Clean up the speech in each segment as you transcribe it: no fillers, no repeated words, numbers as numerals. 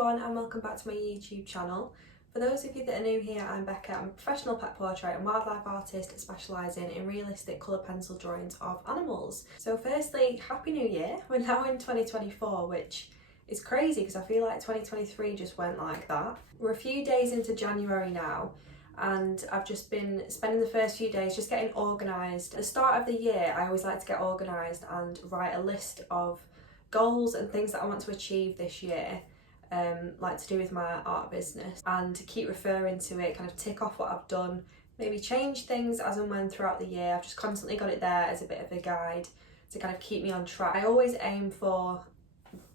everyone and welcome back to my YouTube channel. For those of you that are new here, I'm Becca. I'm a professional pet portrait and wildlife artist specialising in realistic colour pencil drawings of animals. So firstly, Happy New Year. We're now in 2024, which is crazy because I feel like 2023 just went like that. We're a few days into January now and I've just been spending the first few days just getting organised. At the start of the year, I always like to get organised and write a list of goals and things that I want to achieve this year, like to do with my art business, and to keep referring to it, kind of tick off what I've done, maybe change things as and when throughout the year. I've just constantly got it there as a bit of a guide to kind of keep me on track. I always aim for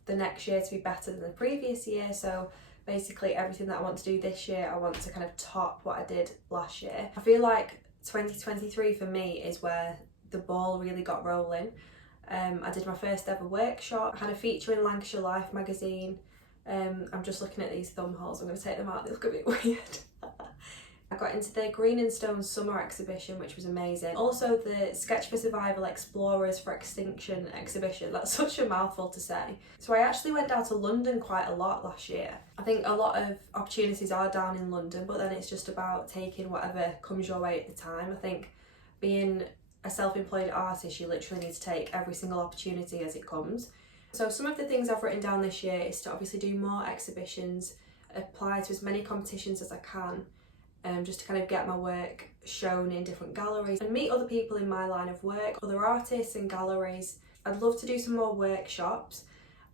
the next year to be better than the previous year, so basically everything that I want to do this year, I want to kind of top what I did last year. I feel like 2023 for me is where the ball really got rolling. I did my first ever workshop, I had a feature in Lancashire Life magazine. I'm just looking at these thumb holes, I'm going to take them out, they look a bit weird. I got into the Green and Stone summer exhibition, which was amazing. Also the Sketch for Survival Explorers for Extinction exhibition. That's such a mouthful to say. So I actually went down to London quite a lot last year. I think a lot of opportunities are down in London, but then it's just about taking whatever comes your way at the time. I think being a self-employed artist, you literally need to take every single opportunity as it comes. So some of the things I've written down this year is to obviously do more exhibitions, apply to as many competitions as I can, just to kind of get my work shown in different galleries and meet other people in my line of work, other artists and galleries. I'd love to do some more workshops.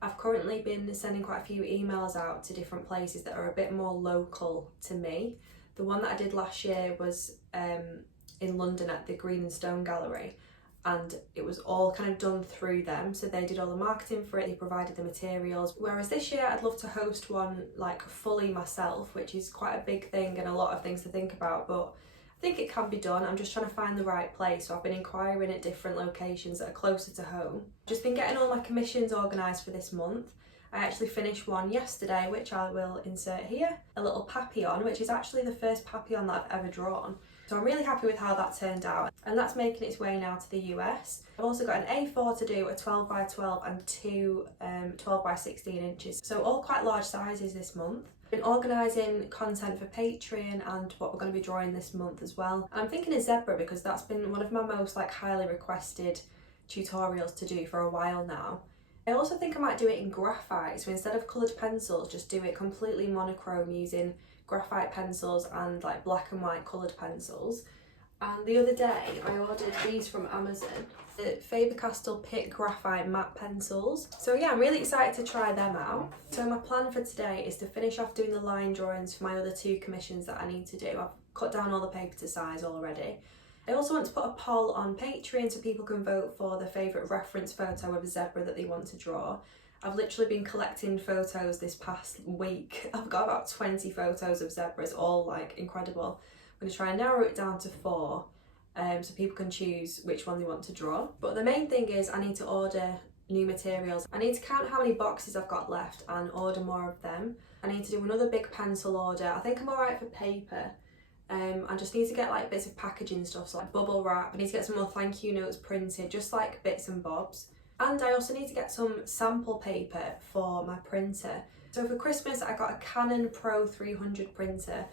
I've currently been sending quite a few emails out to different places that are a bit more local to me. The one that I did last year was in London at the Green and Stone Gallery, and it was all kind of done through them, so they did all the marketing for it, they provided the materials. Whereas this year I'd love to host one like fully myself, which is quite a big thing and a lot of things to think about, but I think it can be done. I'm just trying to find the right place, so I've been inquiring at different locations that are closer to home. Just been getting all my commissions organised for this month. I actually finished one yesterday, which I will insert here, a little papillon, which is actually the first papillon that I've ever drawn. So I'm really happy with how that turned out, and that's making its way now to the US. I've also got an A4 to do, a 12 by 12 and two 12 by 16 inches. So all quite large sizes this month. Been organising content for Patreon and what we're going to be drawing this month as well. And I'm thinking of zebra because that's been one of my most highly requested tutorials to do for a while now. I also think I might do it in graphite, so instead of coloured pencils, just do it completely monochrome using graphite pencils and black and white coloured pencils. And the other day I ordered these from Amazon, the Faber-Castell Pick Graphite Matte Pencils. So yeah, I'm really excited to try them out. So my plan for today is to finish off doing the line drawings for my other two commissions that I need to do. I've cut down all the paper to size already. I also want to put a poll on Patreon so people can vote for their favourite reference photo of a zebra that they want to draw. I've literally been collecting photos this past week. I've got about 20 photos of zebras, all incredible. I'm going to try and narrow it down to 4 so people can choose which one they want to draw. But the main thing is I need to order new materials. I need to count how many boxes I've got left and order more of them. I need to do another big pencil order. I think I'm alright for paper. I just need to get bits of packaging stuff, so bubble wrap. I need to get some more thank you notes printed, just bits and bobs. And I also need to get some sample paper for my printer. So for Christmas I got a Canon Pro 300 printer,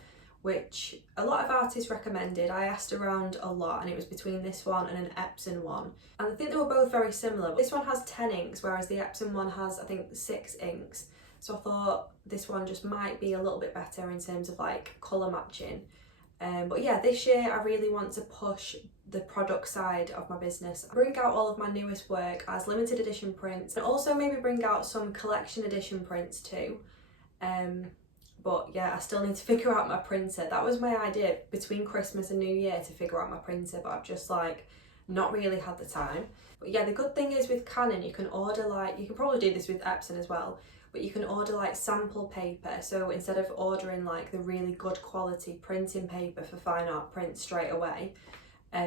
which a lot of artists recommended. I asked around a lot and it was between this one and an Epson one. And I think they were both very similar. This one has 10 inks, whereas the Epson one has, I think, 6 inks. So I thought this one just might be a little bit better in terms of colour matching. But yeah, this year I really want to push the product side of my business, bring out all of my newest work as limited edition prints, and also maybe bring out some collection edition prints too. But yeah, I still need to figure out my printer. That was my idea between Christmas and New Year, to figure out my printer, but I've just not really had the time. But yeah, the good thing is with Canon you can order you can probably do this with Epson as well, but you can order sample paper. So instead of ordering the really good quality printing paper for fine art prints straight away,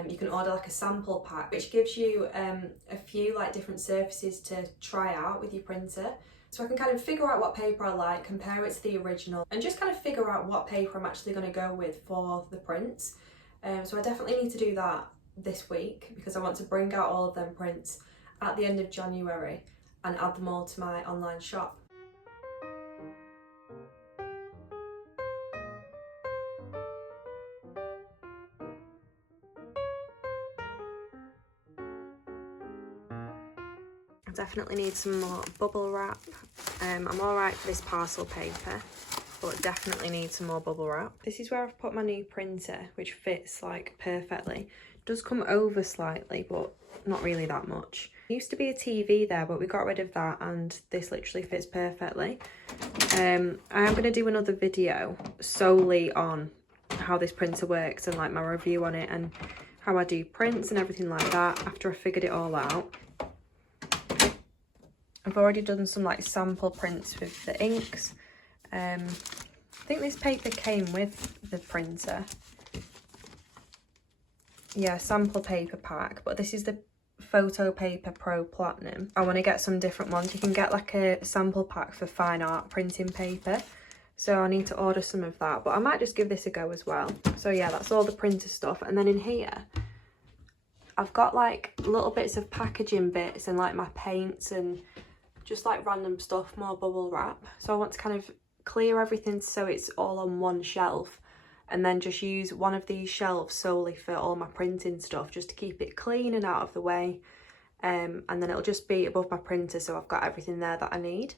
you can order a sample pack, which gives you a few different surfaces to try out with your printer. So I can kind of figure out what paper I like, compare it to the original, and just kind of figure out what paper I'm actually going to go with for the prints. So I definitely need to do that this week because I want to bring out all of them prints at the end of January and add them all to my online shop. I definitely need some more bubble wrap. I'm alright for this parcel paper, but definitely need some more bubble wrap. This is where I've put my new printer, which fits like perfectly. It does come over slightly, but not really that much. There used to be a TV there, but we got rid of that, and this literally fits perfectly. I am going to do another video solely on how this printer works and like my review on it and how I do prints and everything like that after I figured it all out. I've already done some like sample prints with the inks. I think this paper came with the printer. Yeah, sample paper pack, but this is the Photo Paper Pro Platinum. I want to get some different ones. You can get like a sample pack for fine art printing paper, so I need to order some of that, but I might just give this a go as well. So yeah, that's all the printer stuff. And then in here I've got like little bits of packaging bits and like my paints and just like random stuff, more bubble wrap. So I want to kind of clear everything so it's all on one shelf, and then just use one of these shelves solely for all my printing stuff, just to keep it clean and out of the way. And then it'll just be above my printer, so I've got everything there that I need.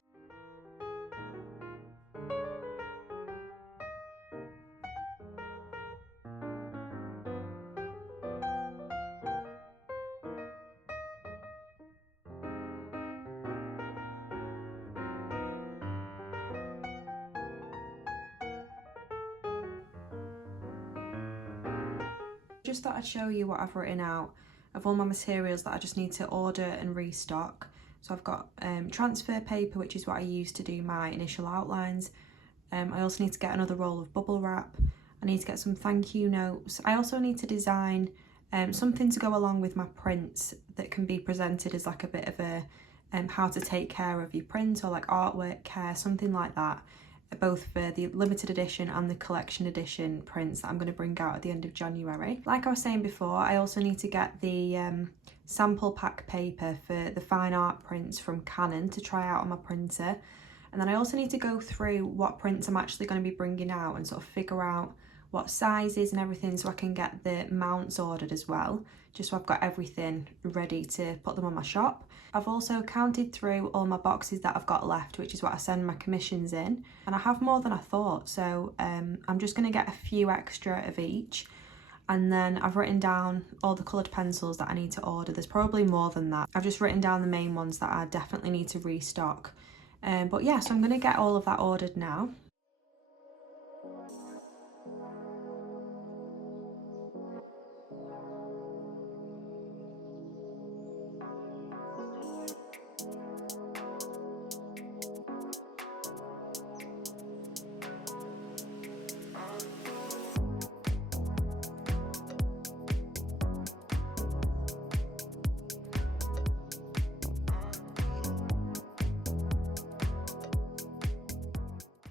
Just thought I'd show you what I've written out of all my materials that I just need to order and restock. So I've got transfer paper, which is what I use to do my initial outlines. I also need to get another roll of bubble wrap. I need to get some thank you notes. I also need to design something to go along with my prints that can be presented as like a bit of a how to take care of your print, or like artwork care, something like that, both for the limited edition and the collection edition prints that I'm going to bring out at the end of January. Like I was saying before, I also need to get the sample pack paper for the fine art prints from Canon to try out on my printer. And then I also need to go through what prints I'm actually going to be bringing out and sort of figure out what sizes and everything, so I can get the mounts ordered as well, just so I've got everything ready to put them on my shop. I've also counted through all my boxes that I've got left, which is what I send my commissions in, and I have more than I thought, so I'm just going to get a few extra of each. And then I've written down all the coloured pencils that I need to order. There's probably more than that. I've just written down the main ones that I definitely need to restock. But yeah, so I'm going to get all of that ordered now.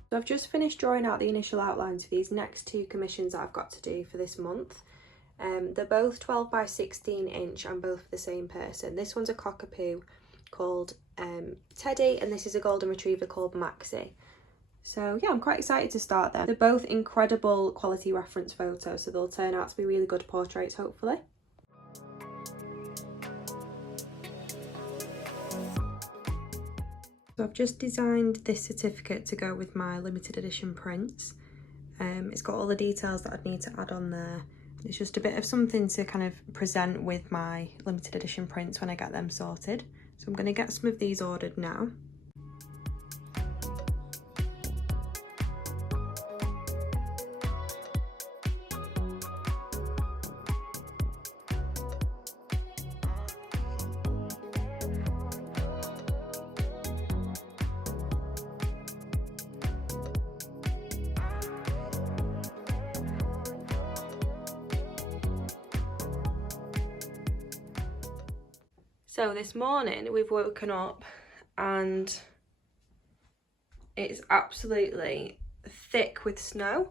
So I've just finished drawing out the initial outlines for these next two commissions that I've got to do for this month. They're both 12 by 16 inch and both for the same person. This one's a cockapoo called Teddy, and this is a golden retriever called Maxie. So yeah, I'm quite excited to start them. They're both incredible quality reference photos, so they'll turn out to be really good portraits, hopefully. So I've just designed this certificate to go with my limited edition prints. It's got all the details that I'd need to add on there. It's just a bit of something to kind of present with my limited edition prints when I get them sorted. So I'm going to get some of these ordered now. So this morning we've woken up and it's absolutely thick with snow.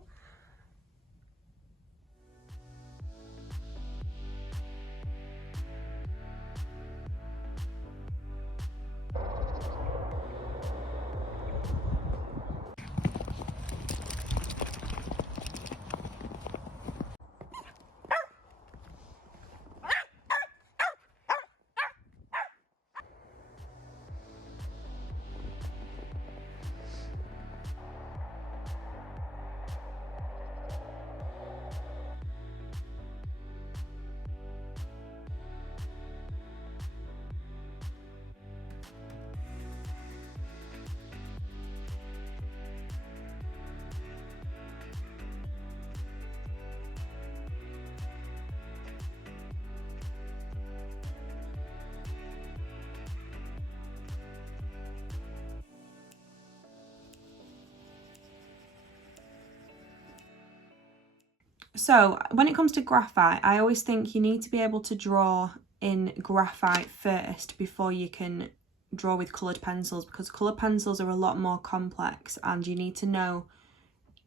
So when it comes to graphite, I always think you need to be able to draw in graphite first before you can draw with coloured pencils, because coloured pencils are a lot more complex and you need to know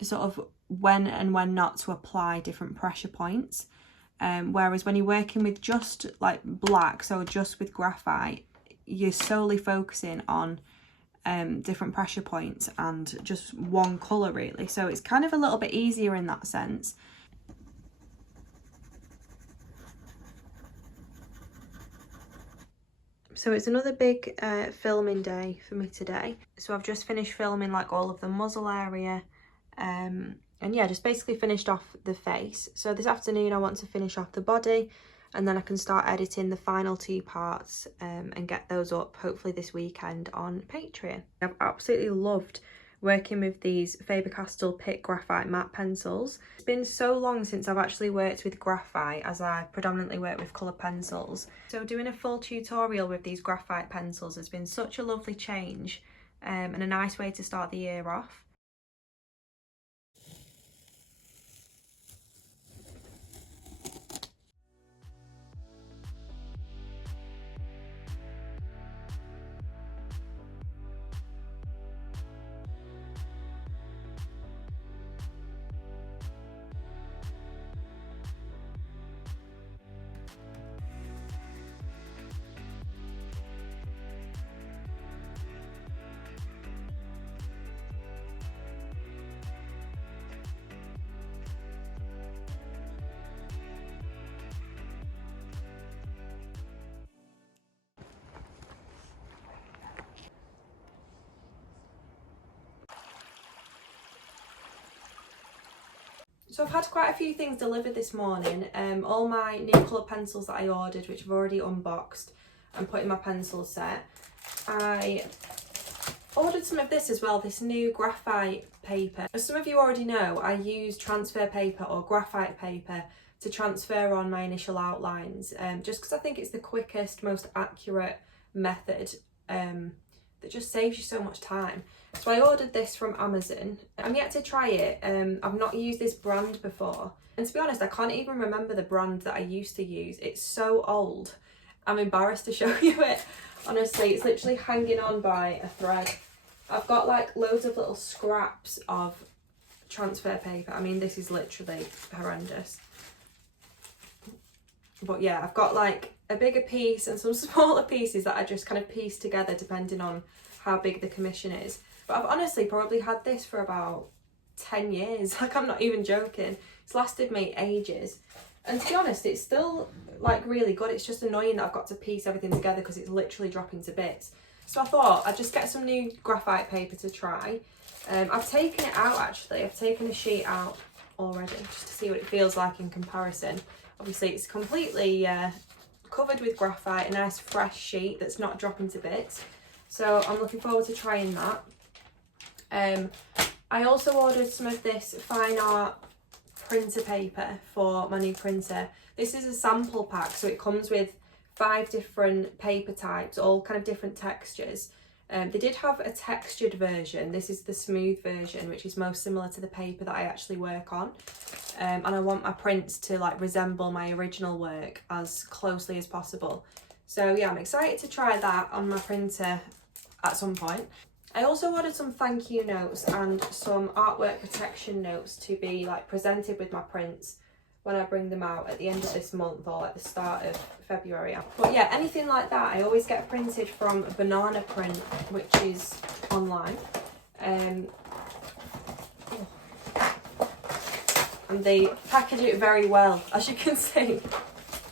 sort of when and when not to apply different pressure points. Whereas when you're working with just like black, so just with graphite, you're solely focusing on different pressure points and just one colour really. So it's kind of a little bit easier in that sense. So it's another big filming day for me today. So I've just finished filming like all of the muzzle area, and yeah, just basically finished off the face. So this afternoon I want to finish off the body, and then I can start editing the final 2 parts and get those up hopefully this weekend on Patreon. I've absolutely loved working with these Faber-Castell Pick Graphite matte pencils. It's been so long since I've actually worked with graphite, as I predominantly work with colour pencils. So doing a full tutorial with these graphite pencils has been such a lovely change and a nice way to start the year off. So I've had quite a few things delivered this morning. All my new colour pencils that I ordered, which I've already unboxed and put in my pencil set. I ordered some of this as well, this new graphite paper. As some of you already know, I use transfer paper or graphite paper to transfer on my initial outlines, just because I think it's the quickest, most accurate method that just saves you so much time. So I ordered this from Amazon. I'm yet to try it. I've not used this brand before. And to be honest, I can't even remember the brand that I used to use. It's so old. I'm embarrassed to show you it. Honestly, it's literally hanging on by a thread. I've got like loads of little scraps of transfer paper. I mean, this is literally horrendous. But yeah, I've got like a bigger piece and some smaller pieces that I just kind of piece together depending on how big the commission is. But I've honestly probably had this for about 10 years. Like, I'm not even joking. It's lasted me ages. And to be honest, it's still like really good. It's just annoying that I've got to piece everything together because it's literally dropping to bits. So I thought I'd just get some new graphite paper to try. I've taken it out actually. I've taken a sheet out already just to see what it feels like in comparison. Obviously it's completely covered with graphite, a nice fresh sheet that's not dropping to bits. So I'm looking forward to trying that. I also ordered some of this fine art printer paper for my new printer. This is a sample pack, so it comes with 5 different paper types, all kind of different textures. They did have a textured version. This is the smooth version, which is most similar to the paper that I actually work on. And I want my prints to like resemble my original work as closely as possible. So yeah, I'm excited to try that on my printer at some point. I also ordered some thank you notes and some artwork protection notes to be like presented with my prints when I bring them out at the end of this month or at the start of February. But yeah, anything like that, I always get printed from Banana Print, which is online. And they package it very well, as you can see.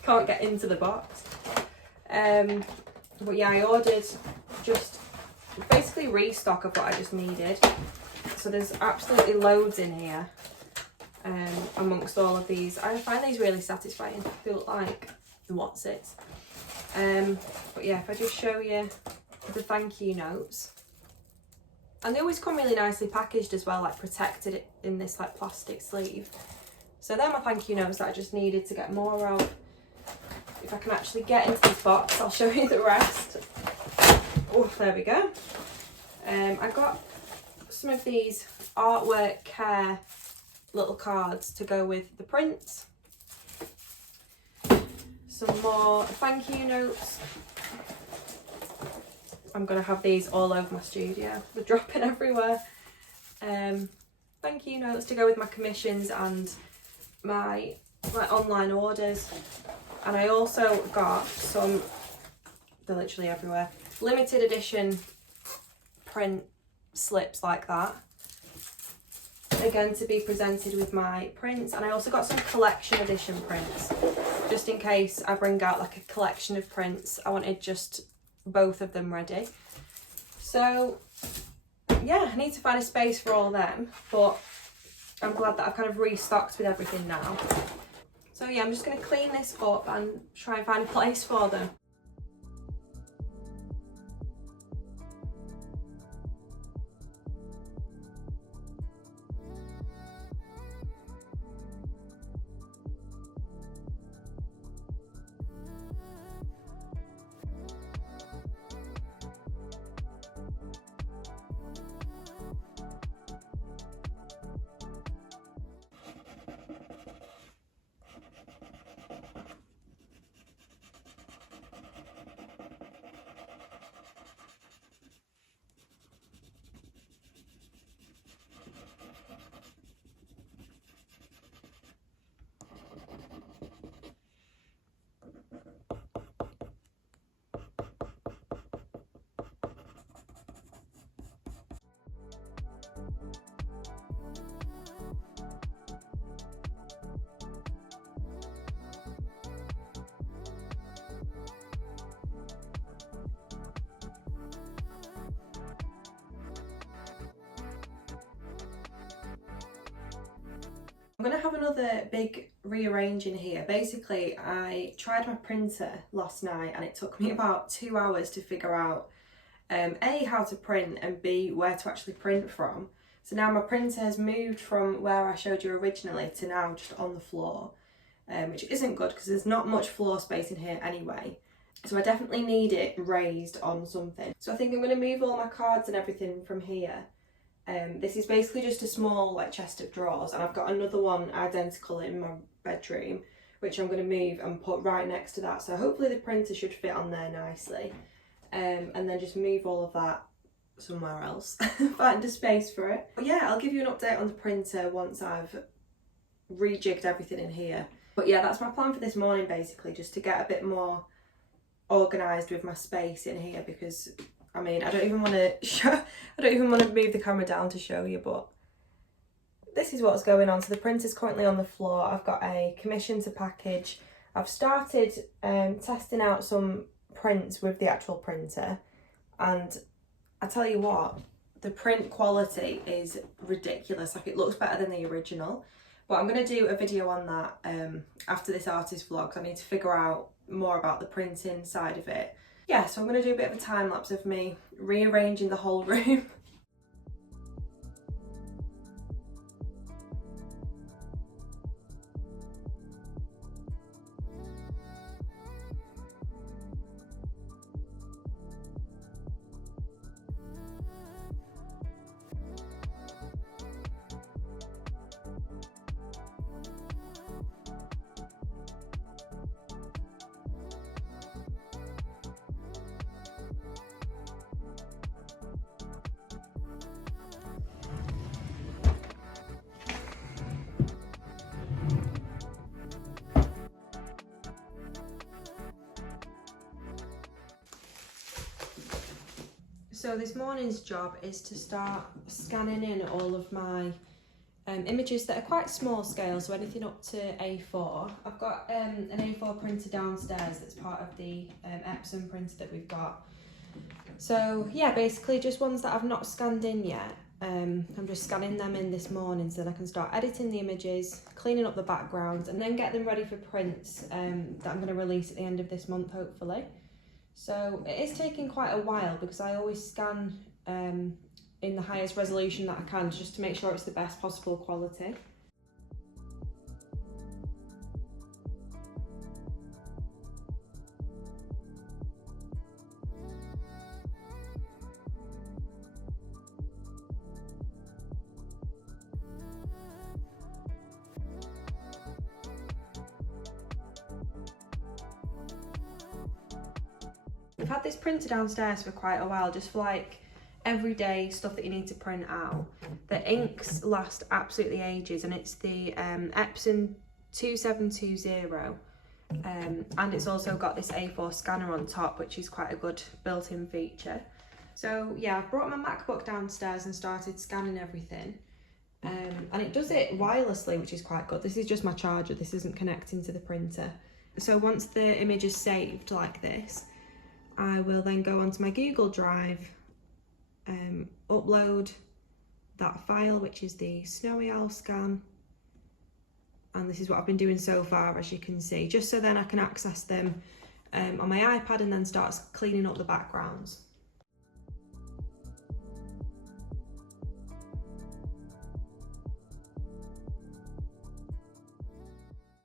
Can't get into the box. But yeah, I ordered just basically restock of what I just needed. So there's absolutely loads in here. Amongst all of these, I find these really satisfying. I feel like what's it. But yeah, if I just show you the thank you notes, and they always come really nicely packaged as well, like protected in this like plastic sleeve. So they're my thank you notes that I just needed to get more of. If I can actually get into this box, I'll show you the rest. Oh, there we go. I got some of these artwork care little cards to go with the prints. Some more thank you notes. I'm going to have these all over my studio. They're dropping everywhere. Thank you notes to go with my commissions and my online orders. And I also got some, they're literally everywhere, limited edition print slips like that. Again, to be presented with my prints. And I also got some collection edition prints, just in case I bring out like a collection of prints. I wanted just both of them ready. So yeah, I need to find a space for all them, but I'm glad that I've kind of restocked with everything now. So yeah, I'm just going to clean this up and try and find a place for them. I'm going to have another big rearranging here. Basically, I tried my printer last night and it took me about 2 hours to figure out A, how to print, and B, where to actually print from. So now my printer has moved from where I showed you originally to now just on the floor, which isn't good because there's not much floor space in here anyway. So I definitely need it raised on something. So I think I'm going to move all my cards and everything from here. This is basically just a small like chest of drawers, and I've got another one identical in my bedroom, which I'm going to move and put right next to that. So hopefully the printer should fit on there nicely. And then just move all of that somewhere else, find a space for it. But yeah, I'll give you an update on the printer once I've rejigged everything in here. But yeah, that's my plan for this morning, basically, just to get a bit more organised with my space in here, because I mean, I don't even want to move the camera down to show you, but this is what's going on. So the printer's currently on the floor. I've got a commission to package. I've started testing out some prints with the actual printer, and I tell you what, the print quality is ridiculous. Like, it looks better than the original. But I'm going to do a video on that after this artist vlog, because I need to figure out more about the printing side of it. Yeah, so I'm going to do a bit of a time lapse of me rearranging the whole room. So this morning's job is to start scanning in all of my images that are quite small scale, so anything up to A4. I've got an A4 printer downstairs that's part of the Epsom printer that we've got. So yeah, basically just ones that I've not scanned in yet. I'm just scanning them in this morning so that I can start editing the images, cleaning up the backgrounds, and then get them ready for prints that I'm going to release at the end of this month, hopefully. So it is taking quite a while because I always scan in the highest resolution that I can, just to make sure it's the best possible quality. We've had this printer downstairs for quite a while, just for like everyday stuff that you need to print out. The inks last absolutely ages, and it's the Epson 2720, and it's also got this A4 scanner on top, which is quite a good built-in feature. So yeah, I've brought my MacBook downstairs and started scanning everything. And it does it wirelessly, which is quite good. This is just my charger, this isn't connecting to the printer. So once the image is saved like this, I will then go onto my Google Drive, upload that file, which is the Snowy Owl scan. And this is what I've been doing so far, as you can see, just so then I can access them on my iPad and then start cleaning up the backgrounds.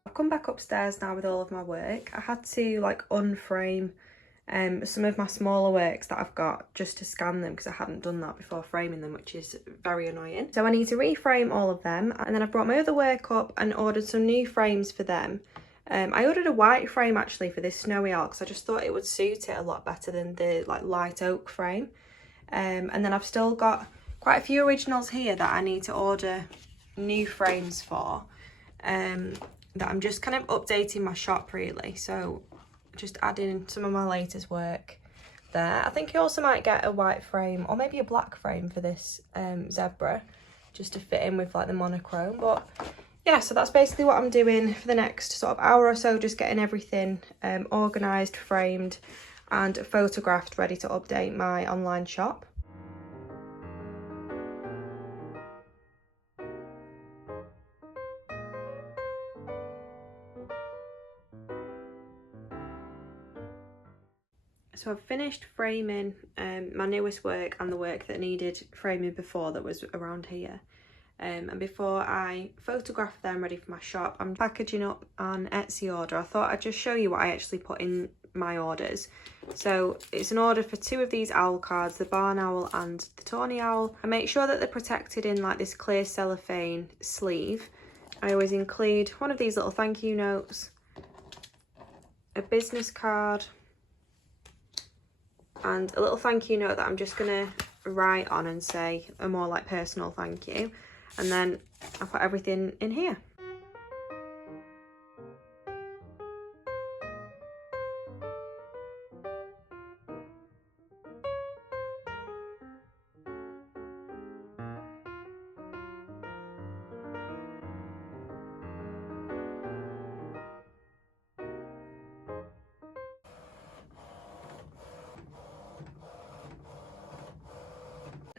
I've come back upstairs now with all of my work. I had to like unframe some of my smaller works that I've got just to scan them, because I hadn't done that before framing them, which is very annoying. So I need to reframe all of them, and then I've brought my other work up and ordered some new frames for them. I ordered a white frame actually for this Snowy Owl, because I just thought it would suit it a lot better than the like light oak frame. And then I've still got quite a few originals here that I need to order new frames for, that I'm just kind of updating my shop really. So just adding some of my latest work there. I think you also might get a white frame or maybe a black frame for this zebra, just to fit in with like the monochrome. But yeah, so that's basically what I'm doing for the next sort of hour or so, just getting everything organised, framed and photographed, ready to update my online shop. So I've finished framing my newest work and the work that needed framing before, that was around here. And before I photograph them ready for my shop, I'm packaging up an Etsy order. I thought I'd just show you what I actually put in my orders. So it's an order for 2 of these owl cards, the barn owl and the tawny owl. I make sure that they're protected in like this clear cellophane sleeve. I always include one of these little thank you notes, a business card, and a little thank you note that I'm just gonna write on and say a more like personal thank you. And then I put everything in here.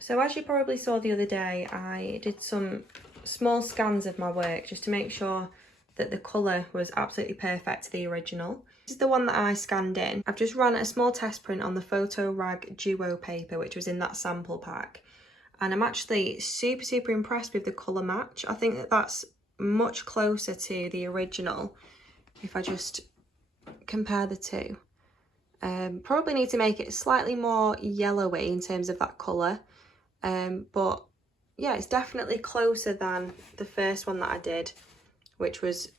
So as you probably saw the other day, I did some small scans of my work just to make sure that the colour was absolutely perfect to the original. This is the one that I scanned in. I've just run a small test print on the Photo Rag Duo paper, which was in that sample pack. And I'm actually super impressed with the colour match. I think that that's much closer to the original if I just compare the two. Probably need to make it slightly more yellowy in terms of that colour. But yeah, it's definitely closer than the first one that I did, which was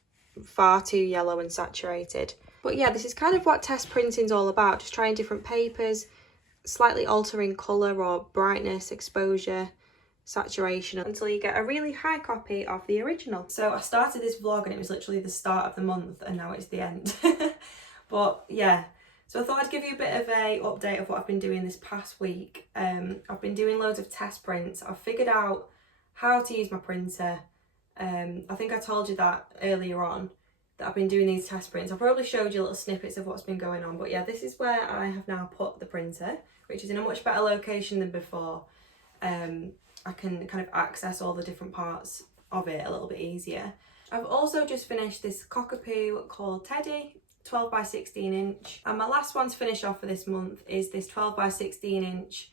far too yellow and saturated. But yeah, this is kind of what test printing's all about, just trying different papers, slightly altering colour or brightness, exposure, saturation, until you get a really high copy of the original. So I started this vlog and it was literally the start of the month, and now it's the end. But yeah, so I thought I'd give you a bit of a update of what I've been doing this past week. I've been doing loads of test prints. I've figured out how to use my printer. I think I told you that earlier on, that I've been doing these test prints. I probably showed you little snippets of what's been going on, but yeah, this is where I have now put the printer, which is in a much better location than before. I can kind of access all the different parts of it a little bit easier. I've also just finished this cockapoo called Teddy, 12 by 16 inch, and my last one to finish off for this month is this 12 by 16 inch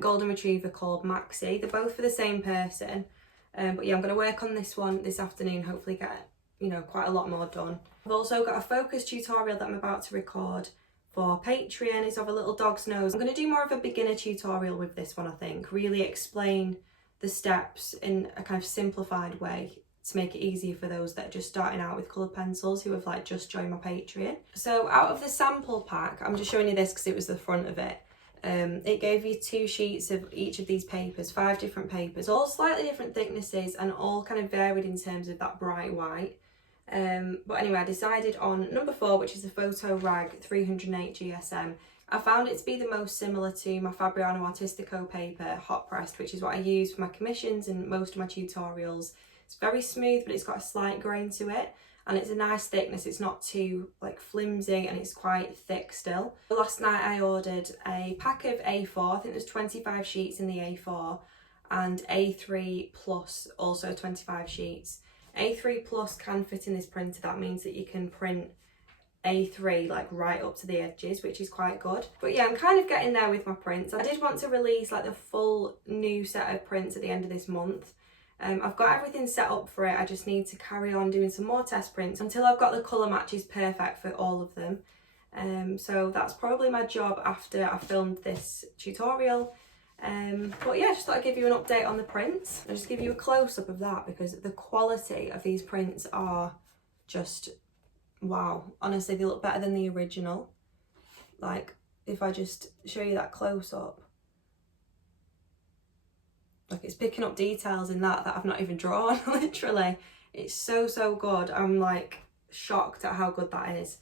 golden retriever called Maxie. They're both for the same person, but yeah, I'm going to work on this one this afternoon, hopefully get, you know, quite a lot more done. I've also got a focus tutorial that I'm about to record for Patreon. It's of a little dog's nose. I'm going to do more of a beginner tutorial with this one, I think, really explain the steps in a kind of simplified way to make it easier for those that are just starting out with coloured pencils who have like just joined my Patreon. So out of the sample pack, I'm just showing you this because it was the front of it. It gave you 2 sheets of each of these papers, 5 different papers, all slightly different thicknesses and all kind of varied in terms of that bright white. But anyway, I decided on number 4, which is the Photo Rag 308 GSM. I found it to be the most similar to my Fabriano Artistico paper, hot pressed, which is what I use for my commissions and most of my tutorials. It's very smooth, but it's got a slight grain to it, and it's a nice thickness. It's not too like flimsy, and it's quite thick still. Last night I ordered a pack of A4, I think there's 25 sheets in the A4, and A3 plus also 25 sheets. A3 plus can fit in this printer. That means that you can print A3 like right up to the edges, which is quite good. But yeah, I'm kind of getting there with my prints. I did want to release like the full new set of prints at the end of this month. I've got everything set up for it. I just need to carry on doing some more test prints until I've got the colour matches perfect for all of them. So that's probably my job after I filmed this tutorial. But yeah, just thought I'd give you an update on the prints. I'll just give you a close-up of that because the quality of these prints are just wow. Honestly, they look better than the original. Like, if I just show you that close-up, like it's picking up details in that I've not even drawn. Literally, it's so good. I'm like shocked at how good that is.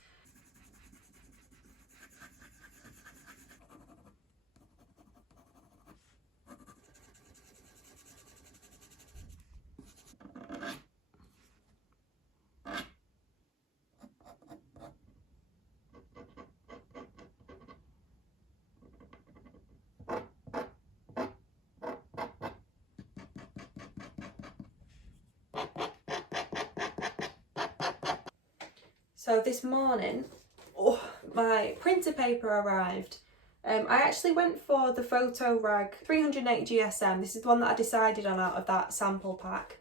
So this morning, my printer paper arrived. I actually went for the Photo Rag 308 GSM. This is the one that I decided on out of that sample pack.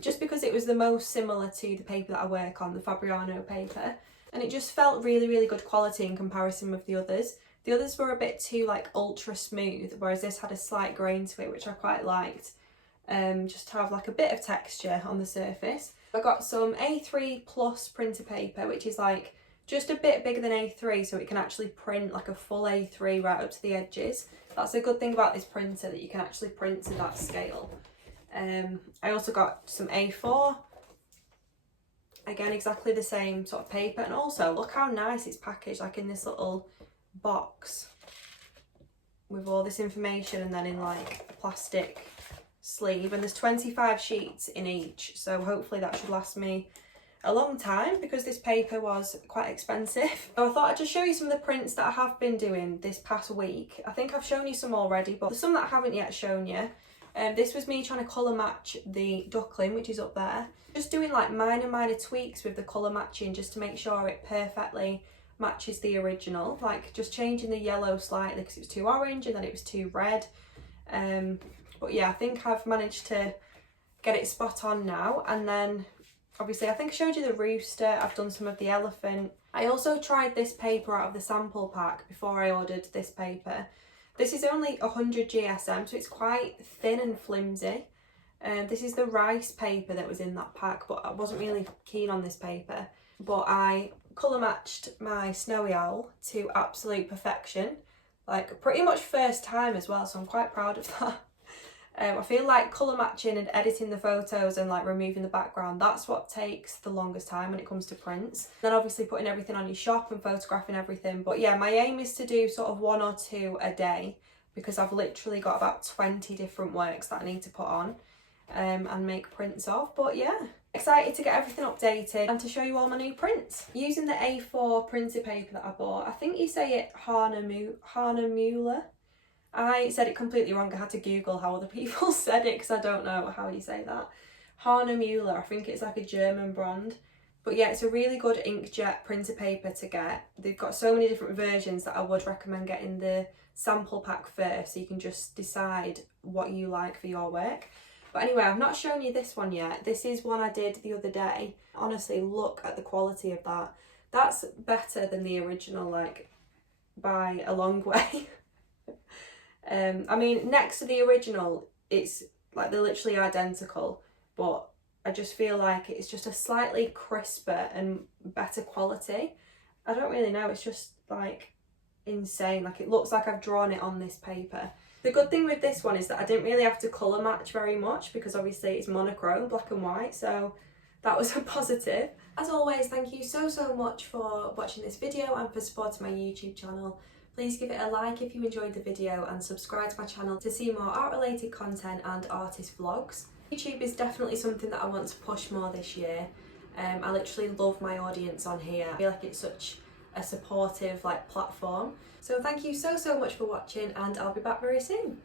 Just because it was the most similar to the paper that I work on, the Fabriano paper. And it just felt really good quality in comparison with the others. The others were a bit too like ultra smooth, whereas this had a slight grain to it, which I quite liked. Just to have like a bit of texture on the surface. I got some A3 plus printer paper, which is like just a bit bigger than A3, so it can actually print like a full A3 right up to the edges. That's a good thing about this printer, that you can actually print to that scale. I also got some A4, again exactly the same sort of paper, and also look how nice it's packaged, like in this little box with all this information, and then in like a plastic sleeve, and there's 25 sheets in each, so hopefully that should last me a long time because this paper was quite expensive. So I thought I'd just show you some of the prints that I have been doing this past week. I think I've shown you some already, but there's some that I haven't yet shown you. This was me trying to colour match the duckling, which is up there. Just doing like minor tweaks with the colour matching just to make sure it perfectly matches the original. Like just changing the yellow slightly because it was too orange and then it was too red. But yeah, I think I've managed to get it spot on now. And then obviously I think I showed you the rooster, I've done some of the elephant. I also tried this paper out of the sample pack before I ordered this paper. This is only 100 GSM, so it's quite thin and flimsy. This is the rice paper that was in that pack, but I wasn't really keen on this paper. But I colour matched my snowy owl to absolute perfection, like pretty much first time as well, so I'm quite proud of that. I feel like colour matching and editing the photos and like removing the background, that's what takes the longest time when it comes to prints. Then obviously putting everything on your shop and photographing everything. But yeah, my aim is to do sort of 1 or 2 a day because I've literally got about 20 different works that I need to put on and make prints of. But yeah, excited to get everything updated and to show you all my new prints. Using the A4 printer paper that I bought, I think you say it Hahnemühle. I said it completely wrong. I had to Google how other people said it because I don't know how you say that. Hahnemühle, I think it's like a German brand. But yeah, it's a really good inkjet printer paper to get. They've got so many different versions that I would recommend getting the sample pack first so you can just decide what you like for your work. But anyway, I've not shown you this one yet. This is one I did the other day. Honestly, look at the quality of that. That's better than the original, like, by a long way. I mean, next to the original, it's like they're literally identical, but I just feel like it's just a slightly crisper and better quality. I don't really know, it's just like insane. Like, it looks like I've drawn it on this paper. The good thing with this one is that I didn't really have to colour match very much because obviously it's monochrome, black and white, so that was a positive. As always, thank you so much for watching this video and for supporting my YouTube channel. Please give it a like if you enjoyed the video and subscribe to my channel to see more art related content and artist vlogs. YouTube is definitely something that I want to push more this year. I literally love my audience on here. I feel like it's such a supportive platform. So thank you so much for watching, and I'll be back very soon.